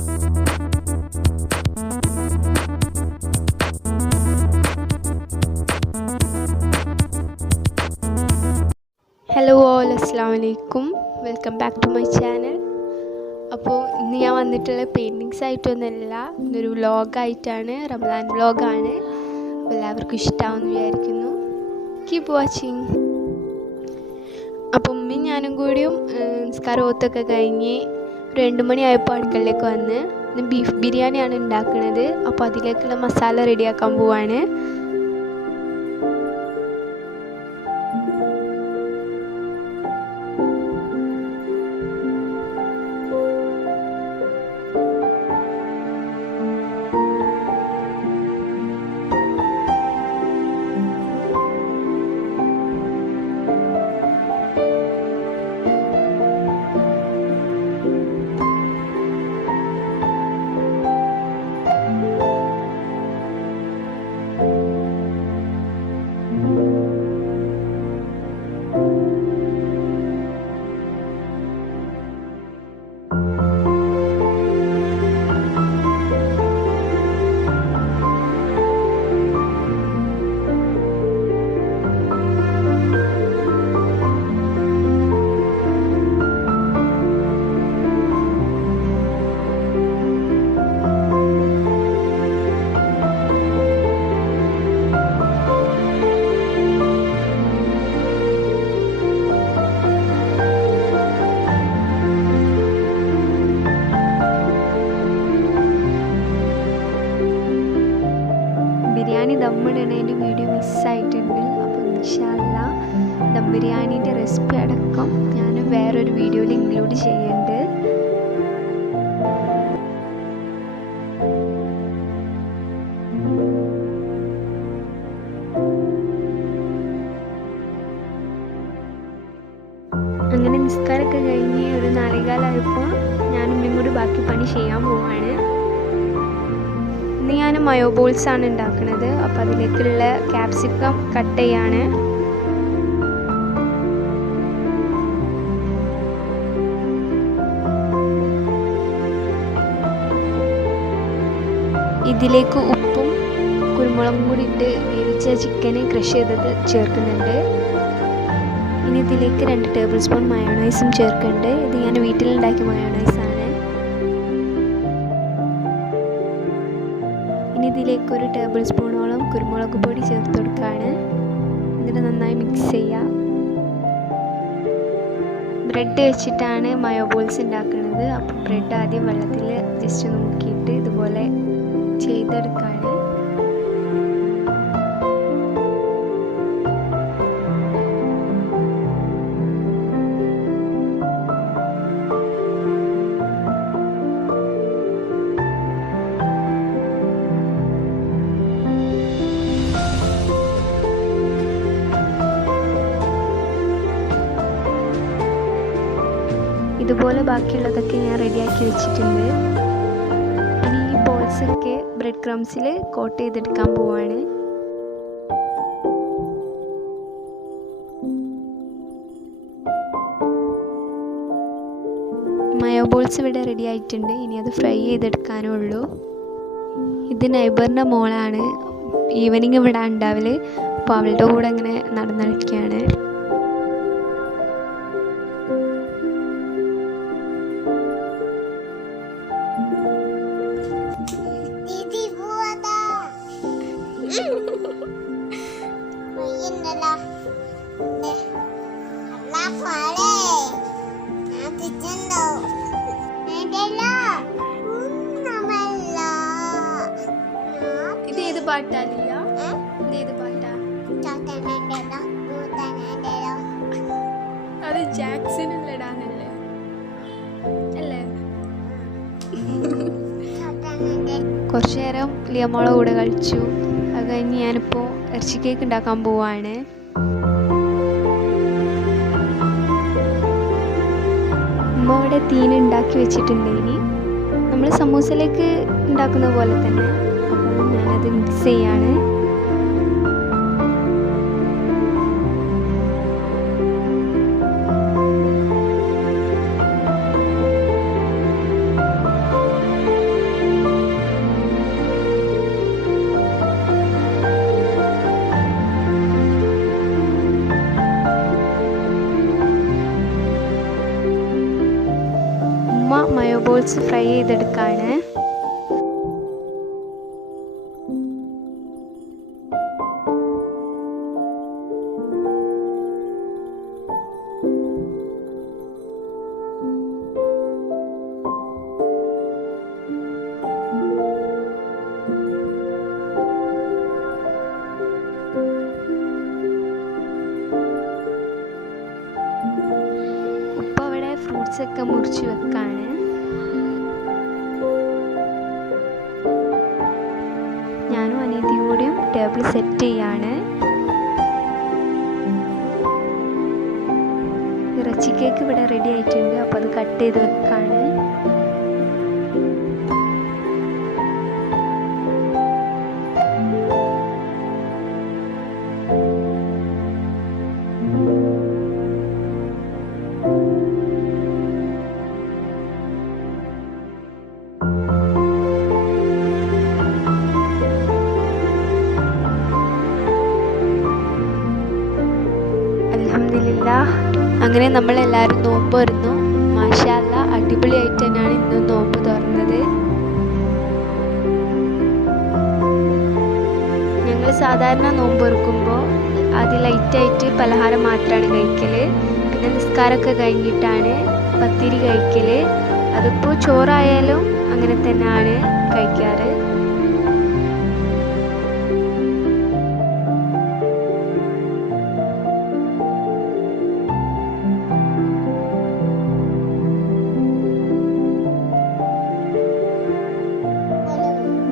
Hello all, അസ്സലാമുഅലൈക്കും. Welcome back to my channel. അപ്പോൾ ഇന്ന് ഞാൻ വന്നിട്ടുള്ള പെയിൻറ്റിങ്സ് ആയിട്ടൊന്നുമല്ല, ഇന്നൊരു വ്ലോഗായിട്ടാണ്. റമദാൻ വ്ലോഗാണ്. അപ്പോൾ എല്ലാവർക്കും ഇഷ്ടമാവുമെന്ന് വിചാരിക്കുന്നു. Keep watching. അപ്പം ഉമ്മയും ഞാനും കൂടിയും നിസ്കാരം ഓത്തൊക്കെ കഴിഞ്ഞ് 2 മണിയായപ്പോൾ അടുക്കളയിലേക്ക് വന്ന് ഇന്ന് ബീഫ് ബിരിയാണിയാണ് ഉണ്ടാക്കുന്നത്. അപ്പോൾ അതിലേക്കുള്ള മസാല റെഡിയാക്കാൻ പോവാണ്. ബിരിയാണി ദമ്മിടണേൻ്റെ വീഡിയോ മിസ്സായിട്ടുണ്ട്. അപ്പോൾ ഇൻഷാ അല്ലാഹ് ദം ബിരിയാണീൻ്റെ റെസിപ്പി അടക്കം ഞാൻ വേറൊരു വീഡിയോയിൽ ഇൻക്ലൂഡ് ചെയ്യുന്നുണ്ട്. അങ്ങനെ നിസ്കാരമൊക്കെ കഴിഞ്ഞ് ഒരു 4:15 ഞാനും ഉമ്മയും കൂടി ബാക്കി പണി ചെയ്യാൻ പോവാണ്. ഇന്ന് ഞാൻ മയോ ബോൾസാണ് ഉണ്ടാക്കുന്നത്. അപ്പോൾ അതിലേക്കുള്ള ക്യാപ്സിക്കം കട്ട് ചെയ്യാണ്. ഇതിലേക്ക് ഉപ്പും കുരുമുളകും കൂടി ഇട്ട് വേവിച്ച ചിക്കന് ക്രഷ് ചെയ്തത് ചേർക്കുന്നുണ്ട്. ഇനി ഇതിലേക്ക് 2 ടേബിൾ സ്പൂൺ മയോണൈസും ചേർക്കുന്നുണ്ട്. ഇത് ഞാൻ വീട്ടിലുണ്ടാക്കിയ മയോണൈസാണ്. ഇനി ഇതിലേക്ക് 1 ടേബിൾ സ്പൂണോളം കുരുമുളക് പൊടി ചേർത്ത് കൊടുക്കുകയാണ്. എന്നിട്ട് നന്നായി മിക്സ് ചെയ്യുക. ബ്രെഡ് വെച്ചിട്ടാണ് മയോ ബോൾസ് ഉണ്ടാക്കുന്നത്. അപ്പോൾ ബ്രെഡ് ആദ്യം വെള്ളത്തിൽ ജസ്റ്റ് ഒന്ന് മുക്കിയിട്ട് ഇതുപോലെ ചെയ്തെടുക്കുകയാണ്. ഇതുപോലെ ബാക്കിയുള്ളതൊക്കെ ഞാൻ റെഡിയാക്കി വെച്ചിട്ടുണ്ട്. ഇനി ഈ ബോൾസൊക്കെ ബ്രെഡ് ക്രംസിൽ കോട്ട് ചെയ്തെടുക്കാൻ പോവാണ്. മയോ ബോൾസ് ഇവിടെ റെഡി ആയിട്ടുണ്ട്. ഇനി അത് ഫ്രൈ ചെയ്തെടുക്കാനേ ഉള്ളൂ. ഇത് നൈബറിൻ്റെ മോളാണ്. ഈവനിങ് ഇവിടെ ഉണ്ടാവല്. അപ്പോൾ അവളുടെ കൂടെ ഇങ്ങനെ നടന്നടിക്കുകയാണ്. ഇതേത് പാട്ടാ ലിയ? ഇതേത് പാട്ടാ? അത് ജാക്സൺ ഇടാനല്ലേ അല്ലേ? കുറച്ചു നേരം ലിയമോളെ കൂടെ കളിച്ചു. അത് കഴിഞ്ഞ് ഞാനിപ്പോൾ ഇറച്ചി കേക്ക് ഉണ്ടാക്കാൻ പോവാണ്. ഉമ്മ ഇവിടെ തീന ഉണ്ടാക്കി വെച്ചിട്ടുണ്ട്. ഇനി നമ്മൾ സമൂസയിലേക്ക് ഉണ്ടാക്കുന്ന പോലെ തന്നെ. അപ്പോൾ ഞാനത് മിക്സ് ചെയ്യാണ്. ഉമ്മ മയോ ബോൾസ് ഫ്രൈ ചെയ്തെടുക്കാണ്. ഉപ്പ അവിടെ ഫ്രൂട്ട്സ് ഒക്കെ മുറിച്ച് വെക്കാണ്. ഞാനും അനിയത്തിയും കൂടിയും ടേബിൾ സെറ്റ് ചെയ്യാണ്. ഇറച്ചി കേക്ക് ഇവിടെ റെഡി ആയിട്ടുണ്ട്. അപ്പോൾ അത് കട്ട് ചെയ്ത് വെക്കാണ്. അൽഹംദുലില്ലാഹ്, അങ്ങനെ നമ്മളെല്ലാവരും നോമ്പ് തുറന്നു. മാഷാ അല്ലാ, അടിപൊളിയായിട്ട് തന്നെയാണ് ഇന്ന് നോമ്പ് തുറന്നത്. ഞങ്ങൾ സാധാരണ നോമ്പ് തുറക്കുമ്പോൾ ആദ്യം ലൈറ്റായിട്ട് പലഹാരം മാത്രമാണ് കഴിക്കൽ. പിന്നെ നിസ്കാരമൊക്കെ കഴിഞ്ഞിട്ടാണ് പത്തിരി കഴിക്കൽ. അതിപ്പോൾ ചോറായാലും അങ്ങനെ തന്നെയാണ് കഴിക്കാറ്.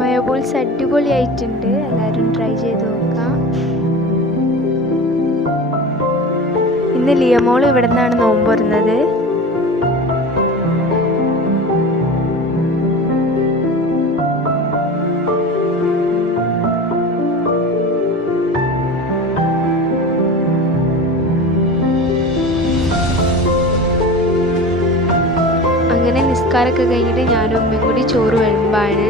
മയോ ബോൾസ് അടിപൊളിയായിട്ടുണ്ട്. എല്ലാവരും ട്രൈ ചെയ്ത് നോക്കാം. ഇന്ന് ലിയമോൾ ഇവിടെ നിന്നാണ് നോമ്പ് തുറന്നത്. അങ്ങനെ നിസ്കാരമൊക്കെ കഴിഞ്ഞിട്ട് ഞാനും ഉമ്മയും കൂടി ചോറ് വിളമ്പാണ്.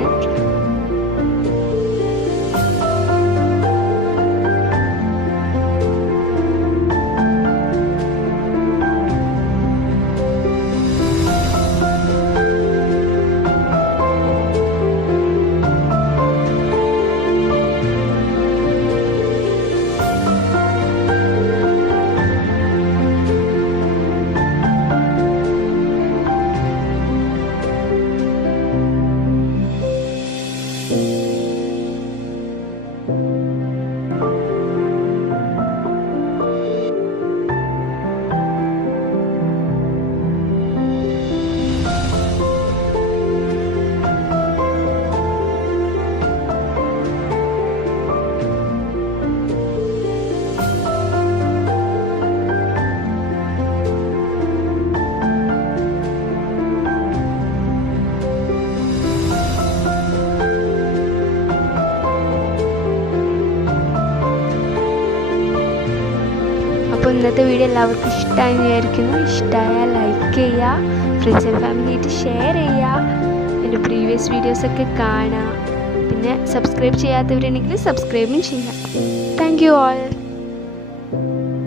അപ്പോൾ ഇന്നത്തെ വീഡിയോ എല്ലാവർക്കും ഇഷ്ടമായെന്ന് വിചാരിക്കുന്നു. ഇഷ്ടമായാൽ ലൈക്ക് ചെയ്യുക, ഫ്രണ്ട്സ് ആൻഡ് ഫാമിലിയായിട്ട് ഷെയർ ചെയ്യുക, എൻ്റെ പ്രീവിയസ് വീഡിയോസൊക്കെ കാണുക. പിന്നെ സബ്സ്ക്രൈബ് ചെയ്യാത്തവരുണ്ടെങ്കിൽ സബ്സ്ക്രൈബും ചെയ്യുക. Thank you all.